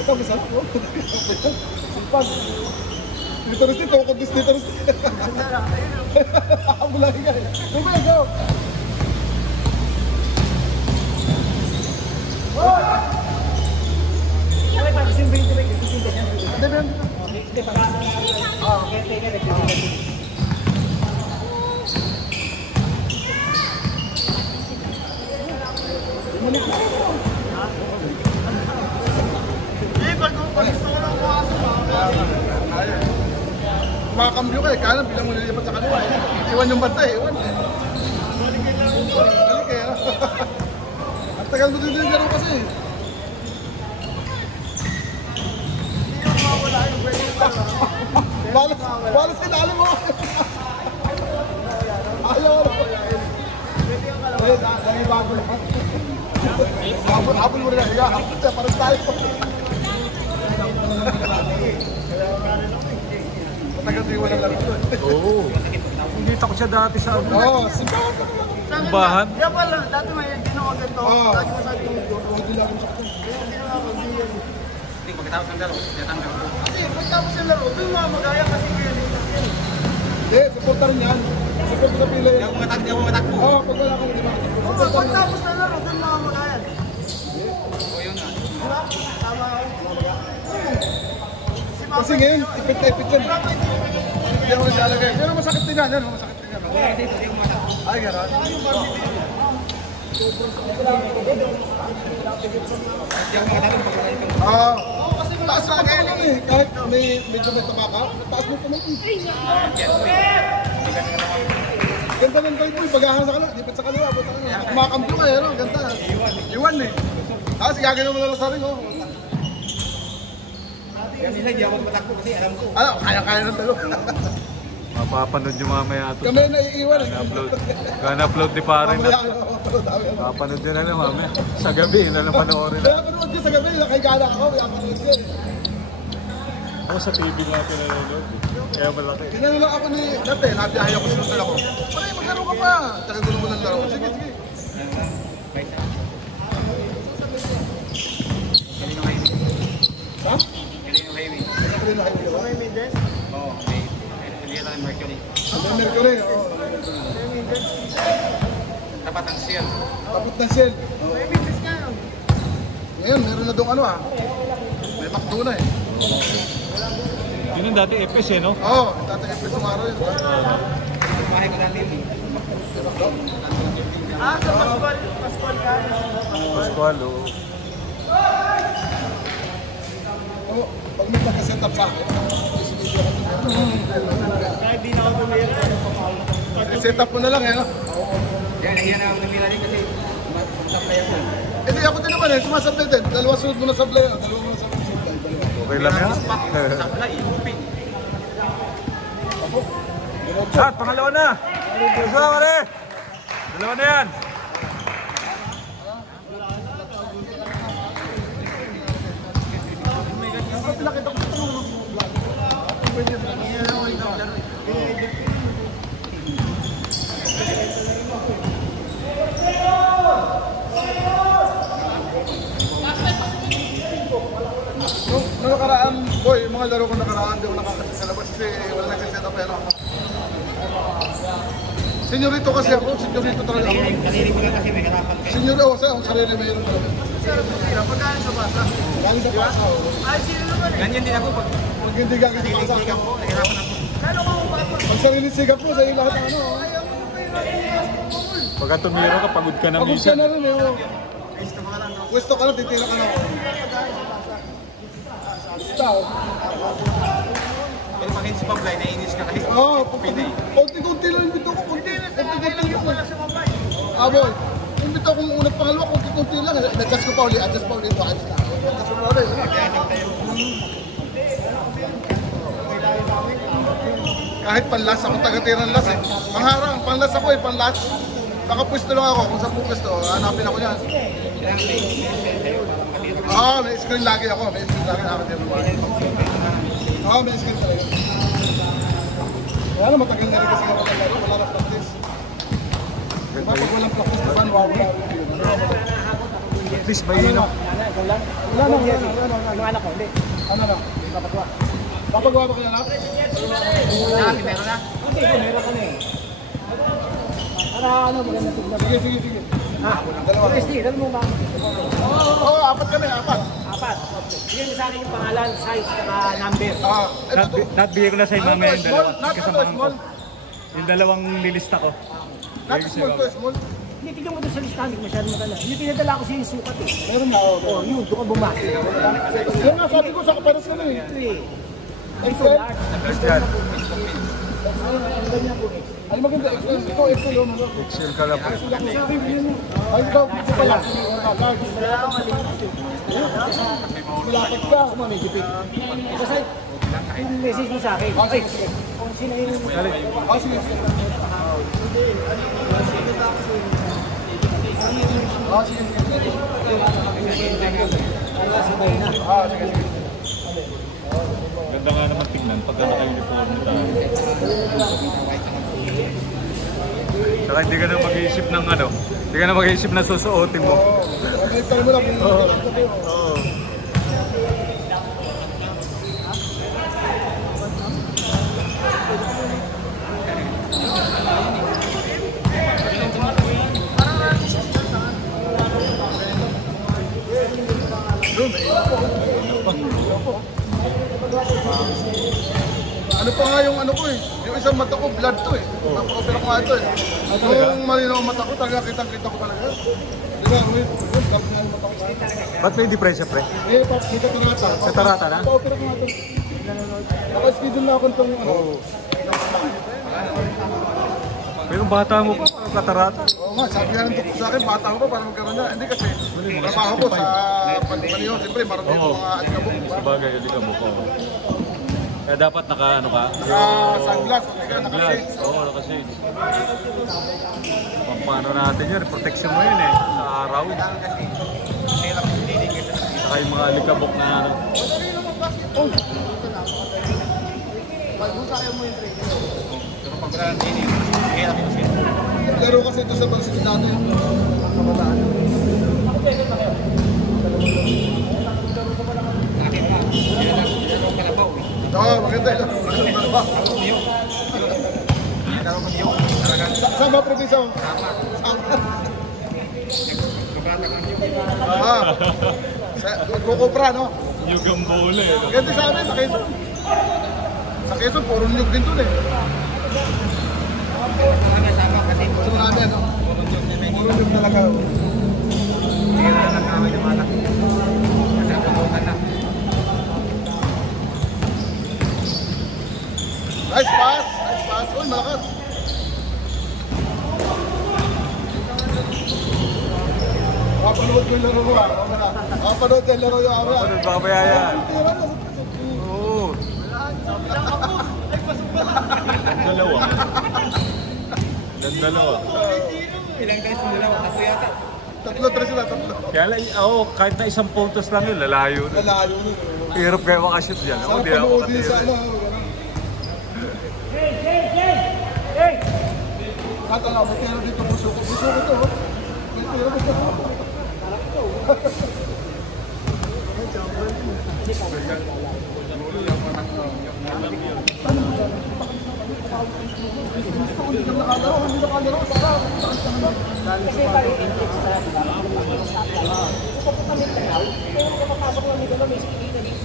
Ito, masarap mo. Sipag. Ditoris dito, kundis ditoris dito. Akabulahin ka eh. Go, go! Ay, pag simbing ko rin. Hindi ba yan? Hindi pa. Oo, kaya. Kumakambyo ka eh, kaya bilang mo nilipat sa kaliwa eh. Iwan yung banta eh, iwan eh. Balik eh. At tagal mo din yung laro kasi eh. Balas kinali mo! Ayaw mo! Eh, dahil bago lahat. Apple mo rin na, pares tayo. Matagal din walang laro doon. Oo. Hindi ko siya dati sa ano. Oo, Bahan. Kaya pala, dati may ginawa ganito. Lagi mo sa tubo. hindi lang sa akin. Hindi, pagkatapos ng laro, tinatanggal ko. Kasi pagtapos ng laro, doon mga magaya kasi kaya dito. Hindi, supporta rin yan. Supporta sa pila Hindi yan. ako matakbo. Oo, pag wala ka hindi makakita. Pagtapos ng laro, doon mga magaya. Oo, yun nga. Diba? Tama ako. Kasi ngayon, ipit-ipit yan. Hindi ako naglalagay. Pero masakit din yan, masakit din yan. Kasi hindi ako matakbo. Ay, gano'n. Hindi ako makatalong pag wala itong... Oo. Taas mo pa lang eh. Kahit medyo may tabaka, taas mo pa lang eh. Ganda ng kayo po, bagahan sa kaliwa, dipit sa kaliwa. Kumakampyo kayo, no? Ganda. Iwan eh. Tapos gagawin mo na lang sa rin, oh. Kaya sila, hindi ako matakbo kasi alam ko. Ano, kaya-kaya ng dalo. Mapapanood yung mamaya ito. Kami na iiwan eh. Gana-upload ni pare na. Mamaya, Mapapanood yun na lang mamaya. Sa gabi, na lang panoorin na. kaya panood ko sa gabi, nakikala ako, kaya panood ko eh. Ako sa TV natin nanonood. Kaya malaki. Tinanong lang ako ni, dati, nabiyahe ako sa hotel ako. Pare, maglaro ka pa. Tagal ko naman ng laro. Sige, sige. Galing yung highway. Ha? Galing yung highway. Sabi na kayo. May middes? Oo, may... Hindi lang yung Mercury. May Mercury, oo. May middes? Tapat ang seal. Tapot na Shell. May middes nga yun. Ngayon, meron na doon ano ah. May McDo na eh. Yun yung dati FS eh, no? Oo, tatay sumaro yun. Kumahay ko dati yun. Ah, sa Pascual. Pascual ka. Pascual, oo. Oo, pag may pagka-set up sa akin. Kahit di na ako bumili. Set up mo na lang eh. No? Kaya nahiya na ako namila rin kasi sumasablay ako. Eh di ako din naman eh, sumasablay din. Dalawa sunod mo na sablay, dalawa mo na sablay. Okay lang yan. Sablay, uping. At, pangalawa na! Gusto ka pare! Dalawa na yan! Nung nakaraan, boy, yung mga laro ko nakaraan, di ako nakakasya sa labas kasi wala nagsiset up yan ako. Senyorito kasi ako, senyorito talaga ako. Kaniri ko lang kasi may harapan kayo. Senyorito ako, ang sarili mayroon talaga. Sarap mo sila. Pagkain sa basa. Galing sa pasa ako. Ay, sino naman eh. Ganyan din ako pag Pag hindi galing sa pasa nililigam ako. ko, nahirapan ako. Lalo ka umapa. Pag sarili sigap mo, sa'yo lahat ng ano. Ayaw mo kayo. Pagka tumiro ka, pagod ka na Pagod ka minsan. na rin eh. oh. Gusto ko lang. Pwesto ka lang, titira ka na ako. Basta oh. Pero pag hindi si Pablay, nainis ka kasi. Oo, Pinay. konti-konti lang yung bito ko. Konti-konti lang Wala sa mabay. boy. Yung bito kong unang pangalawa, konti-konti lang. Nag-adjust ko pa ulit, adjust pa ulit. Adjust ko pa ulit. Kahit panlas, ako taga-tira ng las eh. Pangharang, panlas ako eh, panlas. Nakapwesto lang ako, kung saan po pwesto, hanapin ako yan. Oo, may screen lagi ako, may screen lagi nakatira. Oo, may screen talaga. Kaya lang, matagal na rin kasi ako naglaro, wala na practice. Diba, pag walang practice naman, wawala. At least may inom. Wala na. Mga anak ko, hindi. Ano na? Papatwa. Papagawa ba kayo na? Meron na. Hindi, meron ka na eh. Para ano, maganda tignan. Sige. Ha? Dalawa. Christy, dalawa mo ba? Oo, apat kami, apat. Apat. Bigyan mo sa akin yung pangalan, size, saka number. Ito to. Nabigay ko na sa Ano mamaya to, yung small? dalawa. Not Kasamahan ito, ko. small. Yung dalawang nilista ko. Not small to, small. Hindi, tignan mo doon sa listahan, hindi ko masyadong madala. Yung pinadala ko siya yung sukat eh. Meron na ako. Oh, yun, doon ka bumasa. Yan nga, sabi ko sa kaparas ka na eh. Ito eh. Ito, Excel? large. Christian, Ay, maganda. Excel. Ito, Excel. Excel ka lang po. Ay, ikaw, ito pala. Large. Malapit ka. Manigipit. Basta, yung message mo sa akin. Ay, kung sino yung... Sige. Sige. Ganda nga naman tingnan pagka naka-uniform tayo. Saka hindi ka na mag-iisip ng ano. Hindi ka na mag-iisip na susuotin mo. Ay, tayo mo lang. Oo. Ano pa nga yung ano ko eh. Yung isang mata ko, blood to eh. Napaka-opera ko nga ito eh. Yung malinaw ang mata ko, talaga kitang-kita ko talaga. Di ba, wait. Sabi nga yung mata ko. Ba't may diferensya, pre? Eh, kita tarata. Sa tarata na? Napaka-opera ko nga ito. Naka-schedule na ako itong ano. Pero bata mo pa, parang katarata. Oo nga, sabi nga ng doktor sa akin, bata ko pa para magkaroon niya. Hindi kasi, trabaho ko sa pagpapaliho. Siyempre, marami yung mga alikabok. Sabagay, hindi ka mukha. Kaya dapat naka ano ka? Sunglass, Glass. naka-shades. Oo, naka-shades. Paano natin yun? Protection mo yun eh. Sa araw. Saka yung mga alikabok na ano. Laro kasi ito sa Barcelona eh. Oo, maganda yun. Saan ba probinsya mo? Magkukupra, no? Yung gambole eh. Ganti sa amin, sa Quezon. Sa Quezon, puro nyug din dun eh. Gusto namin, no? Puro nyug talaga. Nice pass! Nice pass! Uy, malakas! Kapanood ko yung laro mo, Kapanood ko yung laro yung ako. Ano ba kaya yan? Oo. Dalawa. Dalawa. Ilang guys nila, tatlo yata. Tatlo, tres sila, tatlo. Kaya lang, kahit na isang puntos lang yun, lalayo na. Lalayo nun. Hirap kayo makashoot dyan. Ako, Sarap di ako panoodin sa makatira. ano. At ano, may tira dito puso ko. Puso ko to. May tira dito. Hindi ka nakalaro. Kasi parang index na, di ba? Ito po kami tanaw, kaya kapapasok lang dito may speed na dito.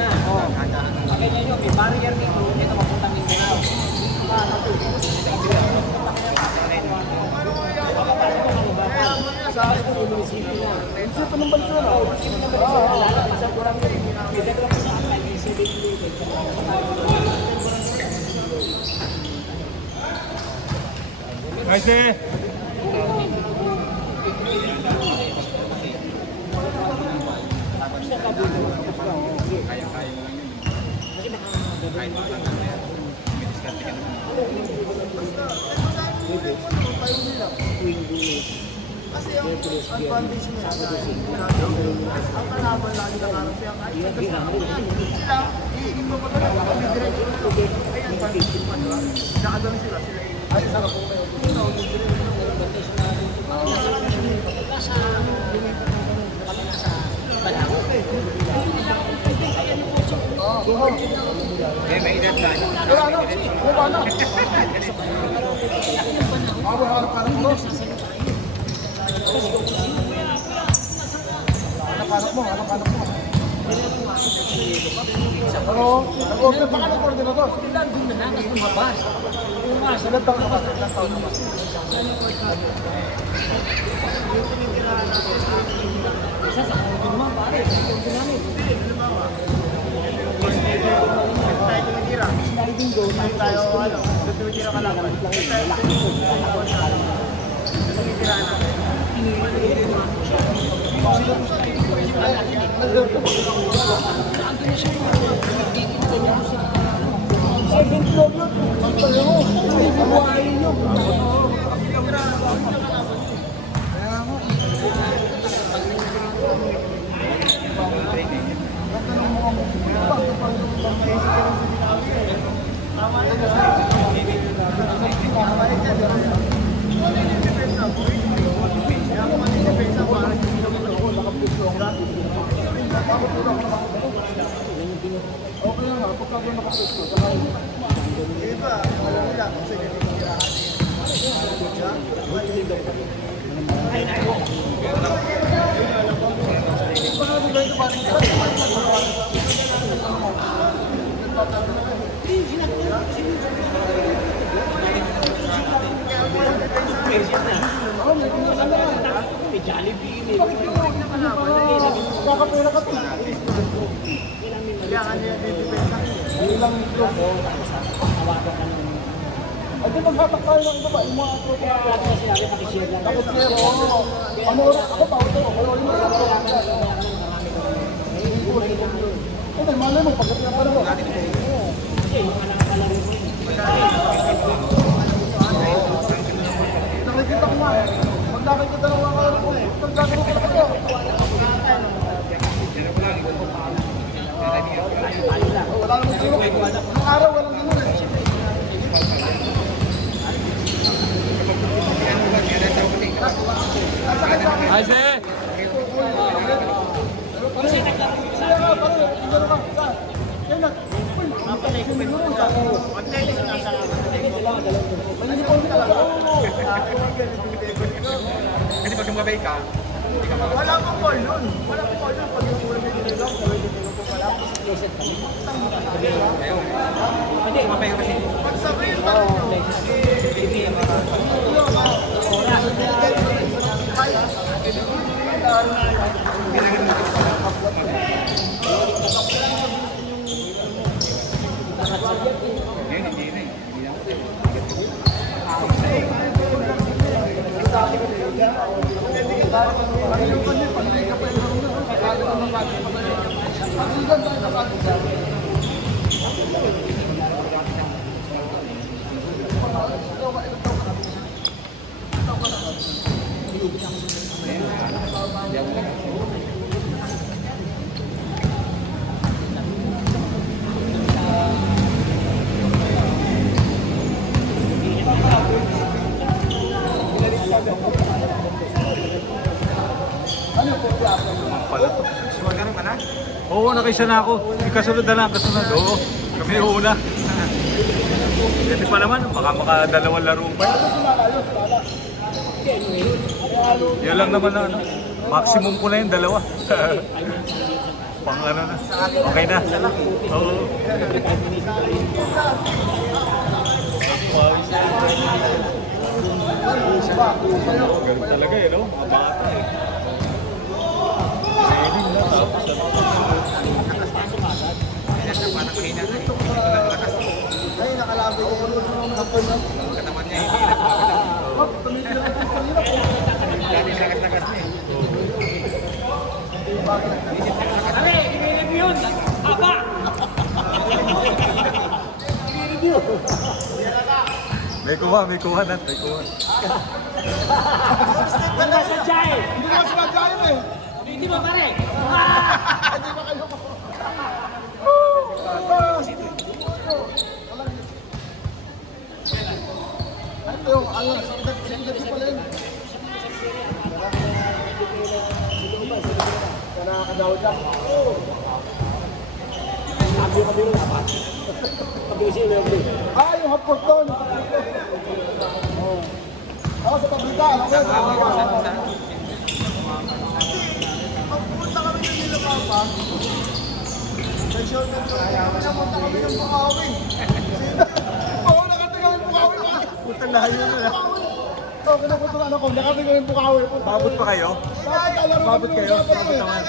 Kaya nyo, may barrier dito, dito mapuntang Mindanao. Sa munisipyo na. Isip ng bansa na. Sa kurang dito lang sa munisipyo. Nice eh! Kasi ang advantage mo sa ang kalaban lagi na karang siya kahit sila, iiba pa talaga kami diretso na lang. Ay, advantage mo pa, diba? Nakadami sila Ay, sarap po kayo. May edad na. Wala na. Wala na. Wala na. Anak-anak mo. Ano? Nag-order pa ka nag-order na to? Nandun na lang, tapos lumabas. Ilan taon na ba? Ilan taon na ba? Isa sa kanila naman, pare. Ito namin. tayo tumitira. Sliding goal. Tayo, tumitira ka lang. Tumitira natin. Second floor yun. Pagpala mo. Hindi bubuhayin yun. Okay na nga, pagkagawa nakapusto. Iba, alam nila kasi tinitirahan. May Jollibee. Kakapira ka to. Kailangan niya dito-depende. Ilang ito. Ay, di maghatak tayo ng iba ba? Yung mga tropa na Sinabi, pakishare lang. Tapos niya, oo. Ano oras? Ako pa, ito. Ako oras na ako. Ito, malay mo, pagdating ang panahon. Nakikita ko nga eh. Maglakad ka dalawa ka lang ko. Pagkakaroon ka na kayo. Wala naman sino. Anong araw, walang ganun eh. Ay, sir! Kasi pag gumabay ka, Wala akong call nun. Wala akong call nun. Pag yung ulam yung tinilog, Hindi, gumabay ka kasi. pag sabi yung tanong nyo, Ngayon, hindi na eh. Pala to. Magkaroon ka na? Oo, nakisa na ako. Kasunod na lang, kasunod. Oo, kami una. Kasi pa naman, baka makadalawang laro pa. Yan lang naman na ano. Maximum ko na yung dalawa. Pang ano na. Okay na. Oo. Ganun talaga eh, no? Mga bata eh. Training na tapos Parang mahina na eh. Ay, nakalabi ko yung kapal na. Kataman niya hindi na dati lakas-lakas na eh. Kami, i-review yun. Baba! May kuha na, may kuha. Hindi na sadya eh. Hindi naman sinadya yun eh. Hindi mo pare. Hindi ba kayo? Ano yung ano? Sindat pala yun. Nakakadaw dyan. Sabi ko din dapat. Pag-isin mo yung Ah, yung hotpot doon. Ako sa pabrika. Pagpunta kami ng Nilapapa, sa show na ito, pinapunta kami ng Bukawi. Oo, nakating kami ng Bukawi. Puta layo na. Oo, kinapunta na ako, nakating kami ng Bukawi. Babot pa kayo? Babot kayo? Babot naman.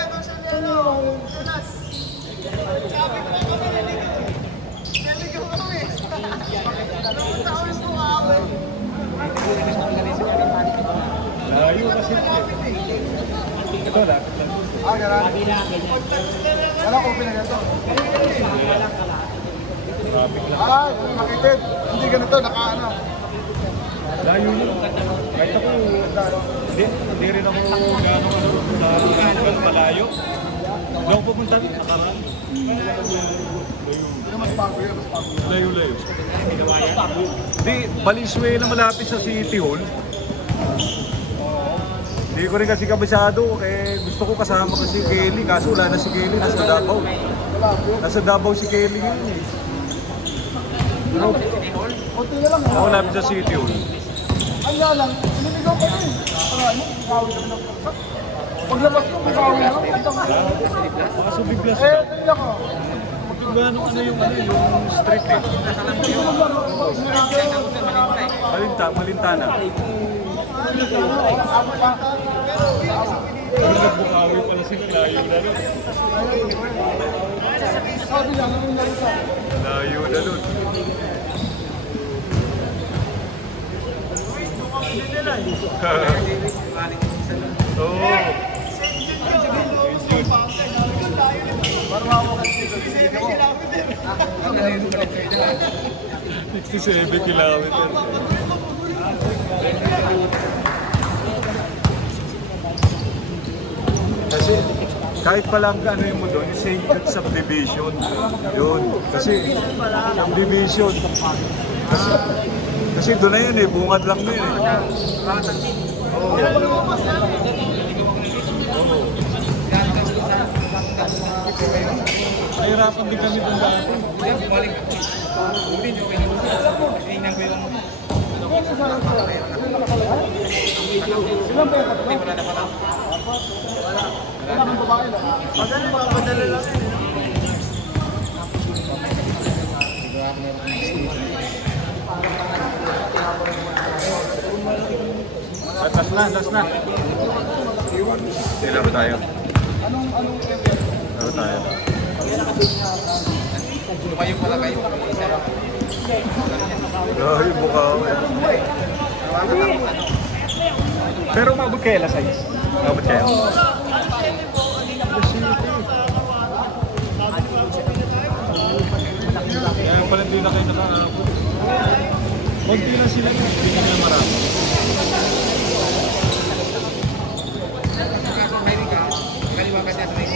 Layo kasi. Ito na. Ah, gano'n? Wala ko pinagato. Ah, makitid. Hindi ganito, nakaano. Layo yun. Kahit ako, hindi rin ako gano'ng malayo. Hindi ako pupunta rin, nakaraan. Mas bago yun, mas bago yun. Layo. Hindi, Valenzuela malapit sa City Hall. Hindi ko rin kasi kabisado, gusto ko kasama kasi Kelly, kaso wala na si Kelly, nasa Davao. Nasa Davao si Kelly ngayon eh. Kunti na lang. Ako lapit sa City Hall. Ang nga lang, sinimigaw ko yun. Para mo, bukawi kami ng pagsak. Paglabas mo, bukawi na. Baka subiglas Eh, tingin ako. Gano'ng yung street eh. Malintana. Nagbukawi pala sila layo na. Sabi lang, ano yung narito? Layo na nun. Oo. Para makawakan dito. 67 kilometer. Kasi kahit palang ano yung mo doon, yung St. Jude subdivision. Yun. Kasi subdivision. Kasi doon na yun eh, bungad lang na yun eh. Oo. Nahirapan din kami doon dati. Silang ba yung tatlo? Wala kang babae lang. Padala lang yun. Last na. Sila ba tayo? Anong Sila tayo? Lumayo pala kayo. Ay, mukha ako eh. Pero mabot kayo alas 6? Mabot kayo? Kaya pala hindi na kayo nakaabot. Konti na sila yun, hindi na marami. Kaliwa ka dyan sa may